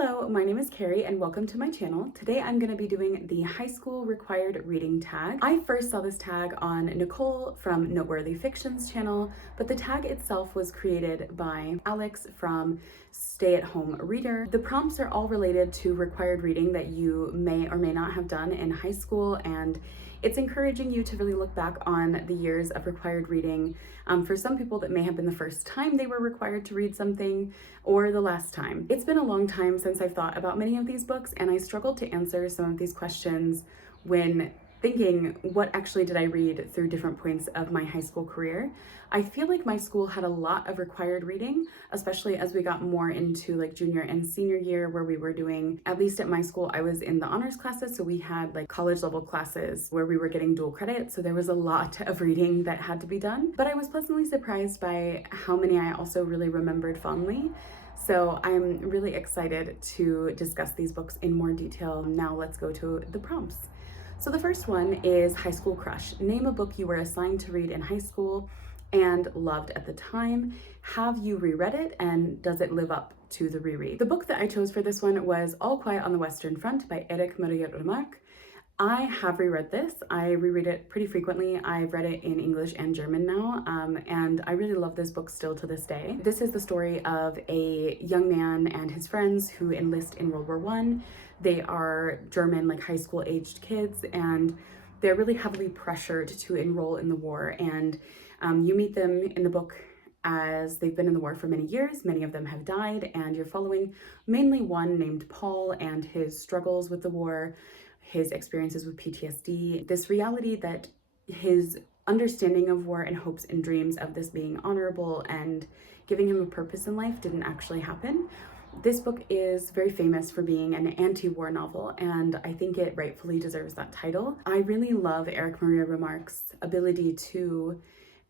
Hello, my name is Carrie and welcome to my channel. Today I'm going to be doing the high school required reading tag. I first saw this tag on Nicole from Noteworthy Fictions channel, but the tag itself was created by Alex from Stay at Home Reader. The prompts are all related to required reading that you may or may not have done in high school, and it's encouraging you to really look back on the years of required reading. For some people, that may have been the first time they were required to read something or the last time. It's been a long time since I've thought about many of these books, and I struggled to answer some of these questions when thinking, what actually did I read through different points of my high school career? I feel like my school had a lot of required reading, especially as we got more into like junior and senior year, where we were doing, at least at my school, I was in the honors classes, so we had like college level classes where we were getting dual credit, so there was a lot of reading that had to be done. But I was pleasantly surprised by how many I also really remembered fondly. So I'm really excited to discuss these books in more detail. Now let's go to the prompts. So the first one is High School Crush. Name a book you were assigned to read in high school and loved at the time. Have you reread it, and does it live up to the reread? The book that I chose for this one was All Quiet on the Western Front by Eric Maria-Remarque. I have reread this. I reread it pretty frequently. I've read it in English and German now, and I really love this book still to this day. This is the story of a young man and his friends who enlist in World War I. They are German, like high school aged kids, and they're really heavily pressured to enroll in the war. And you meet them in the book as they've been in the war for many years. Many of them have died, and you're following mainly one named Paul and his struggles with the war, his experiences with PTSD, this reality that his understanding of war and hopes and dreams of this being honorable and giving him a purpose in life didn't actually happen. This book is very famous for being an anti-war novel, and I think it rightfully deserves that title. I really love Eric Maria-Remarque's ability to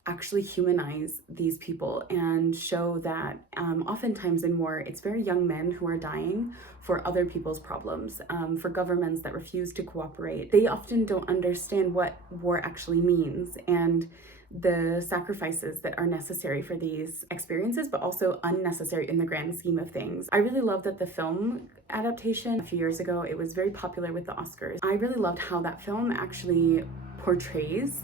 actually humanize these people and show that oftentimes in war, it's very young men who are dying for other people's problems, for governments that refuse to cooperate. They often don't understand what war actually means and the sacrifices that are necessary for these experiences, but also unnecessary in the grand scheme of things. I really love that the film adaptation a few years ago, it was very popular with the Oscars. I really loved how that film actually portrays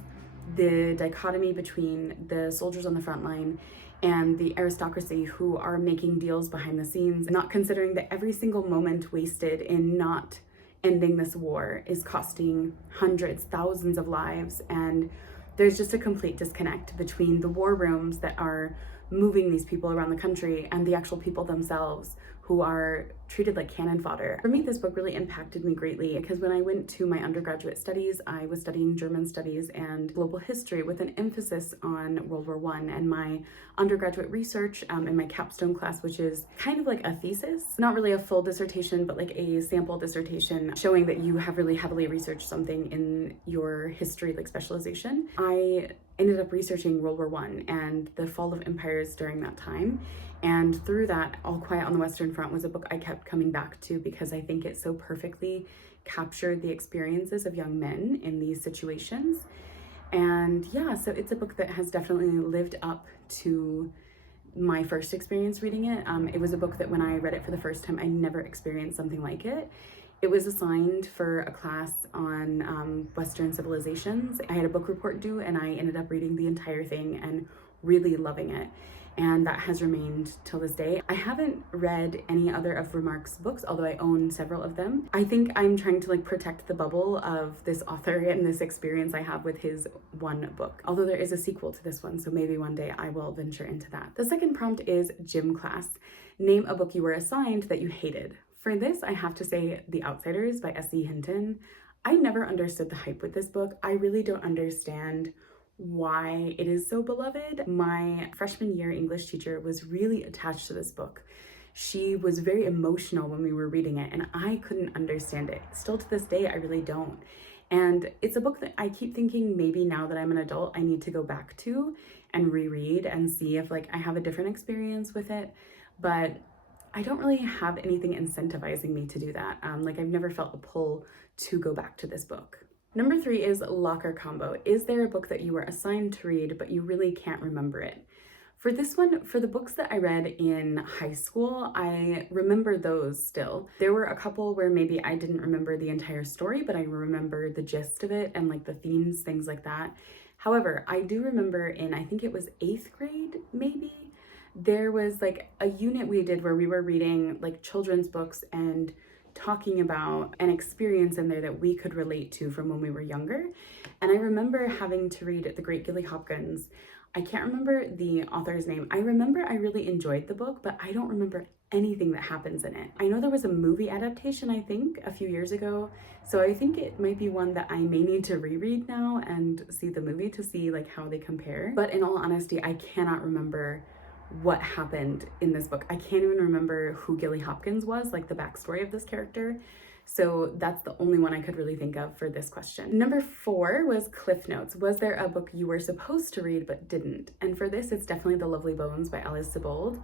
the dichotomy between the soldiers on the front line and the aristocracy who are making deals behind the scenes, not considering that every single moment wasted in not ending this war is costing hundreds, thousands of lives. And there's just a complete disconnect between the war rooms that are moving these people around the country and the actual people themselves who are treated like cannon fodder. For me, this book really impacted me greatly because when I went to my undergraduate studies, I was studying German studies and global history with an emphasis on World War I, and my undergraduate research in my capstone class, which is kind of like a thesis, not really a full dissertation, but like a sample dissertation showing that you have really heavily researched something in your history, like specialization. I ended up researching World War I and the fall of empires during that time. And through that, All Quiet on the Western Front was a book I kept coming back to because I think it so perfectly captured the experiences of young men in these situations. And yeah, so it's a book that has definitely lived up to my first experience reading it. It was a book that when I read it for the first time, I never experienced something like it. It was assigned for a class on Western civilizations. I had a book report due and I ended up reading the entire thing and really loving it. And that has remained till this day. I haven't read any other of Remarque's books, although I own several of them. I think I'm trying to like protect the bubble of this author and this experience I have with his one book. Although there is a sequel to this one, so maybe one day I will venture into that. The second prompt is gym class. Name a book you were assigned that you hated. For this, I have to say The Outsiders by S.E. Hinton. I never understood the hype with this book. I really don't understand why it is so beloved. My freshman year English teacher was really attached to this book. She was very emotional when we were reading it, and I couldn't understand it. Still to this day, I really don't. And it's a book that I keep thinking maybe now that I'm an adult, I need to go back to and reread and see if like I have a different experience with it. But I don't really have anything incentivizing me to do that. Like I've never felt a pull to go back to this book. Number 3 is locker combo. Is there a book that you were assigned to read, but you really can't remember it? For this one, for the books that I read in high school, I remember those still. There were a couple where maybe I didn't remember the entire story, but I remember the gist of it and like the themes, things like that. However, I do remember in, I think it was 8th grade, maybe, there was like a unit we did where we were reading like children's books and talking about an experience in there that we could relate to from when we were younger. And I remember having to read The Great Gilly Hopkins. I can't remember the author's name. I remember I really enjoyed the book, but I don't remember anything that happens in it. I know there was a movie adaptation, I think, a few years ago. So I think it might be one that I may need to reread now and see the movie to see like how they compare. But in all honesty, I cannot remember what happened in this book. I can't even remember who Gilly Hopkins was, like the backstory of this character. So that's the only one I could really think of for this question. Number 4 was CliffNotes. Was there a book you were supposed to read but didn't? And for this, it's definitely The Lovely Bones by Alice Sebold.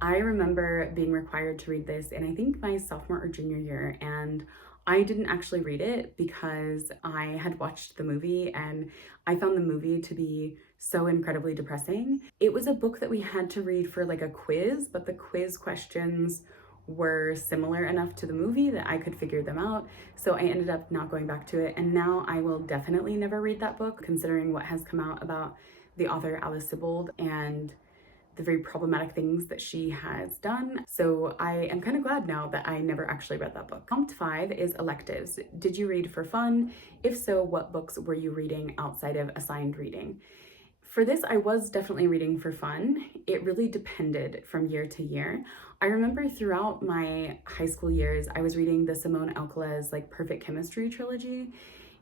I remember being required to read this in I think my sophomore or junior year, and I didn't actually read it because I had watched the movie and I found the movie to be so incredibly depressing. It was a book that we had to read for like a quiz, but the quiz questions were similar enough to the movie that I could figure them out. So I ended up not going back to it. And now I will definitely never read that book, considering what has come out about the author Alice Sebold and the very problematic things that she has done. So I am kind of glad now that I never actually read that book. Prompt 5 is electives. Did you read for fun? If so, what books were you reading outside of assigned reading? For this, I was definitely reading for fun. It really depended from year to year. I remember throughout my high school years, I was reading the Simone Alcalez like Perfect Chemistry trilogy.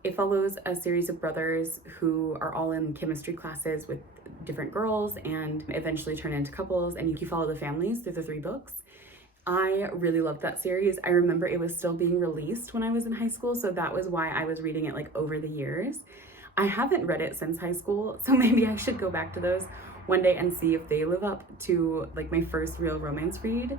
It follows a series of brothers who are all in chemistry classes with different girls and eventually turn into couples, and you follow the families through the 3 books. I really loved that series. I remember it was still being released when I was in high school, so that was why I was reading it like over the years. I haven't read it since high school, so maybe I should go back to those one day and see if they live up to like my first real romance read.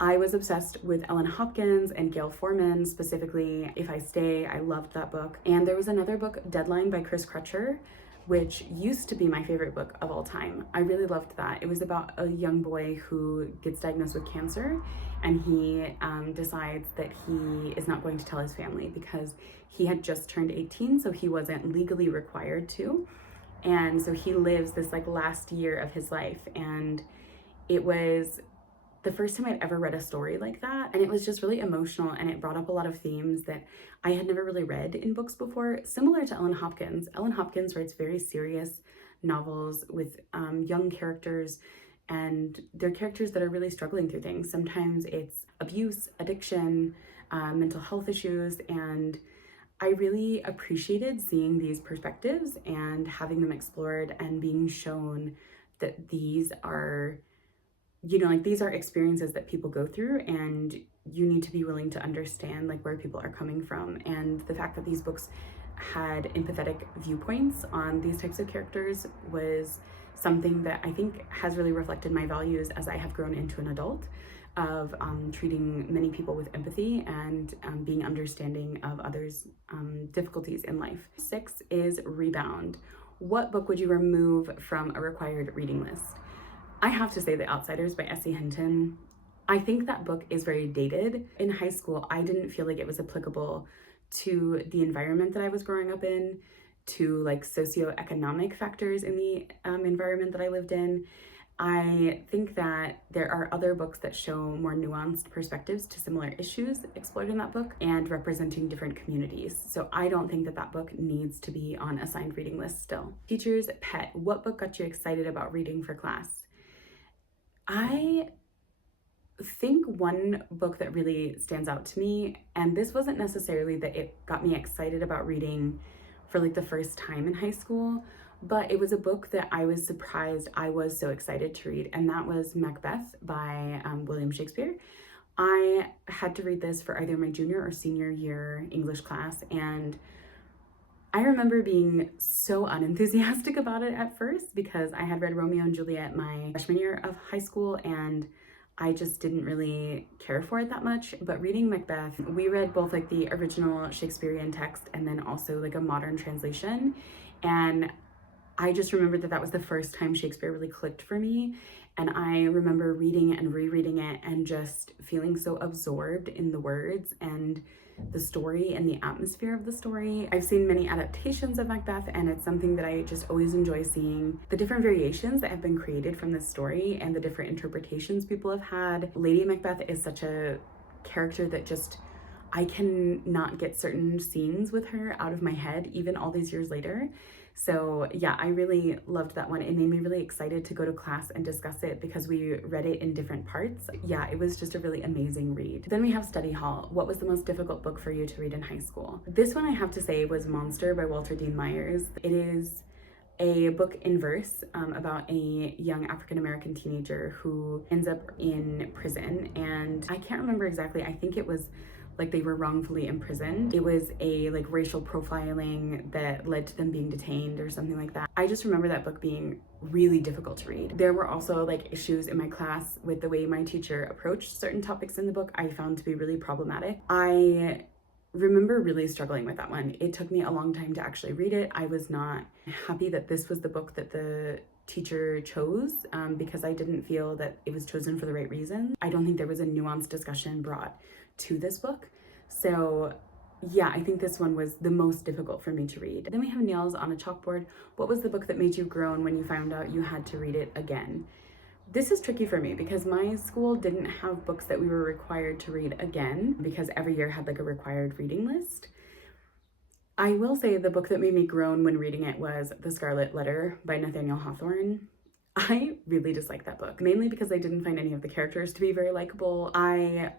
I was obsessed with Ellen Hopkins and Gail Forman, specifically If I Stay. I loved that book. And there was another book, Deadline by Chris Crutcher, which used to be my favorite book of all time. I really loved that. It was about a young boy who gets diagnosed with cancer, and he decides that he is not going to tell his family because he had just turned 18, so he wasn't legally required to. And so he lives this like last year of his life, and it was the first time I'd ever read a story like that, and it was just really emotional, and it brought up a lot of themes that I had never really read in books before, similar to Ellen Hopkins. Ellen Hopkins writes very serious novels with young characters, and they're characters that are really struggling through things. Sometimes it's abuse, addiction, mental health issues, and I really appreciated seeing these perspectives and having them explored and being shown that these are, you know, like these are experiences that people go through, and you need to be willing to understand like where people are coming from. And the fact that these books had empathetic viewpoints on these types of characters was something that I think has really reflected my values as I have grown into an adult, of treating many people with empathy and being understanding of others' difficulties in life. 6 is Rebound. What book would you remove from a required reading list? I have to say The Outsiders by S.E. Hinton. I think that book is very dated. In high school, I didn't feel like it was applicable to the environment that I was growing up in, to like socioeconomic factors in the environment that I lived in. I think that there are other books that show more nuanced perspectives to similar issues explored in that book and representing different communities. So I don't think that that book needs to be on assigned reading lists still. Teacher's pet. What book got you excited about reading for class? I think one book that really stands out to me, and this wasn't necessarily that it got me excited about reading for like the first time in high school, but it was a book that I was surprised I was so excited to read, and that was Macbeth by William Shakespeare. I had to read this for either my junior or senior year English class, and I remember being so unenthusiastic about it at first because I had read Romeo and Juliet my freshman year of high school, and I just didn't really care for it that much. But reading Macbeth, we read both like the original Shakespearean text and then also like a modern translation. And I just remember that that was the first time Shakespeare really clicked for me. And I remember reading and rereading it and just feeling so absorbed in the words and the story and the atmosphere of the story. I've seen many adaptations of Macbeth, and it's something that I just always enjoy seeing the different variations that have been created from this story and the different interpretations people have had. Lady Macbeth is such a character that just, I can not get certain scenes with her out of my head, even all these years later. So yeah, I really loved that one. It made me really excited to go to class and discuss it because we read it in different parts. Yeah, it was just a really amazing read. Then we have study hall. What was the most difficult book for you to read in high school? This one I have to say was Monster by Walter Dean Myers. It is a book in verse about a young African-American teenager who ends up in prison. And I can't remember exactly, I think it was like they were wrongfully imprisoned. It was a like racial profiling that led to them being detained or something like that. I just remember that book being really difficult to read. There were also like issues in my class with the way my teacher approached certain topics in the book I found to be really problematic. I remember really struggling with that one. It took me a long time to actually read it. I was not happy that this was the book that the teacher chose because I didn't feel that it was chosen for the right reason. I don't think there was a nuanced discussion brought to this book. So yeah, I think this one was the most difficult for me to read. Then we have Nails on a Chalkboard. What was the book that made you groan when you found out you had to read it again? This is tricky for me because my school didn't have books that we were required to read again because every year had like a required reading list. I will say the book that made me groan when reading it was The Scarlet Letter by Nathaniel Hawthorne. I really disliked that book, mainly because I didn't find any of the characters to be very likable. I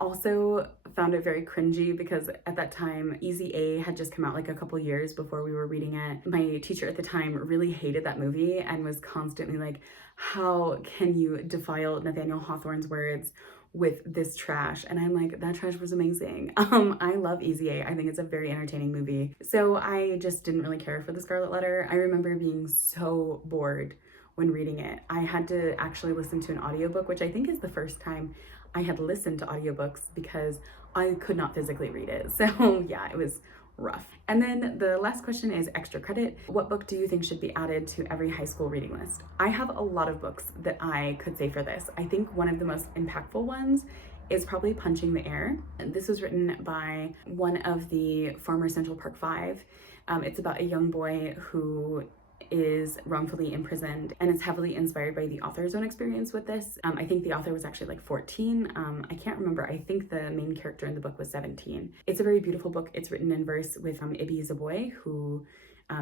also found it very cringy because at that time Easy A had just come out like a couple years before we were reading it. My teacher at the time really hated that movie and was constantly like, how can you defile Nathaniel Hawthorne's words with this trash? And I'm like, that trash was amazing. I love Easy A. I think it's a very entertaining movie. So I just didn't really care for The Scarlet Letter. I remember being so bored when reading it. I had to actually listen to an audiobook, which I think is the first time I had listened to audiobooks because I could not physically read it. So yeah, it was rough. And then the last question is extra credit. What book do you think should be added to every high school reading list? I have a lot of books that I could say for this. I think one of the most impactful ones is probably Punching the Air. This was written by one of the former Central Park Five. It's about a young boy who is wrongfully imprisoned, and it's heavily inspired by the author's own experience with this. I think the author was actually like 14. I can't remember. I think the main character in the book was 17. It's a very beautiful book. It's written in verse with Ibi Zoboi, who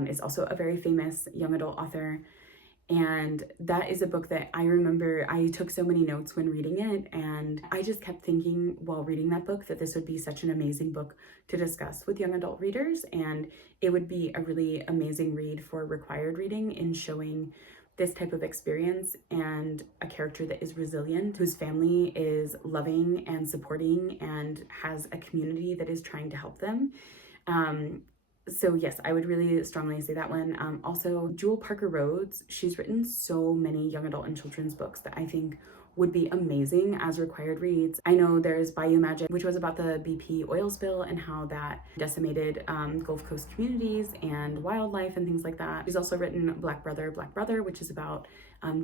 is also a very famous young adult author. And that is a book that I remember I took so many notes when reading it, and I just kept thinking while reading that book that this would be such an amazing book to discuss with young adult readers, and it would be a really amazing read for required reading in showing this type of experience and a character that is resilient, whose family is loving and supporting and has a community that is trying to help them. So yes, I would really strongly say that one. Also, Jewel Parker Rhodes, she's written so many young adult and children's books that I think would be amazing as required reads. I know there's Bayou Magic, which was about the BP oil spill and how that decimated Gulf Coast communities and wildlife and things like that. She's also written Black Brother, which is about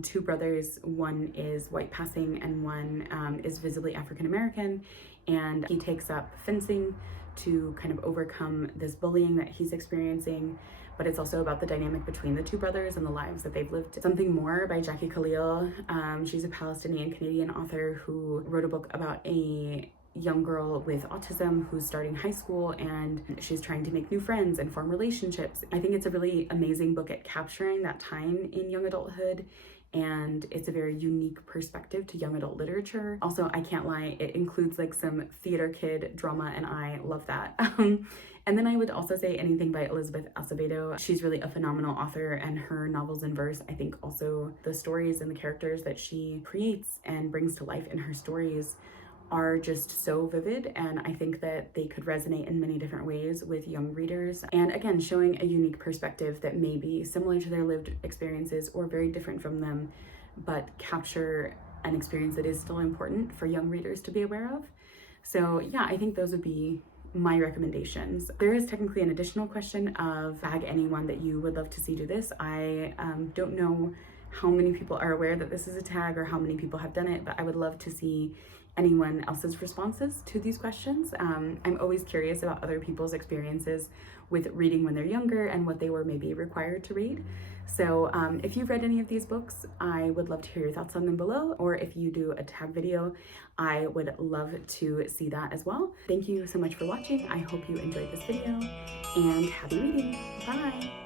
two brothers. One is white passing and one is visibly African American, and he takes up fencing to kind of overcome this bullying that he's experiencing. But it's also about the dynamic between the two brothers and the lives that they've lived. Something More by Jackie Khalil. She's a Palestinian Canadian author who wrote a book about a young girl with autism who's starting high school, and she's trying to make new friends and form relationships. I think it's a really amazing book at capturing that time in young adulthood, and it's a very unique perspective to young adult literature. Also, I can't lie, it includes like some theater kid drama, and I love that. And then I would also say anything by Elizabeth Acevedo. She's really a phenomenal author, and her novels in verse, I think also the stories and the characters that she creates and brings to life in her stories are just so vivid, and I think that they could resonate in many different ways with young readers. And again, showing a unique perspective that may be similar to their lived experiences or very different from them, but capture an experience that is still important for young readers to be aware of. So yeah, I think those would be my recommendations. There is technically an additional question of tag anyone that you would love to see do this. I don't know how many people are aware that this is a tag or how many people have done it, but I would love to see anyone else's responses to these questions. I'm always curious about other people's experiences with reading when they're younger and what they were maybe required to read. So if you've read any of these books, I would love to hear your thoughts on them below, or if you do a tag video, I would love to see that as well. Thank you so much for watching. I hope you enjoyed this video, and happy reading. Bye!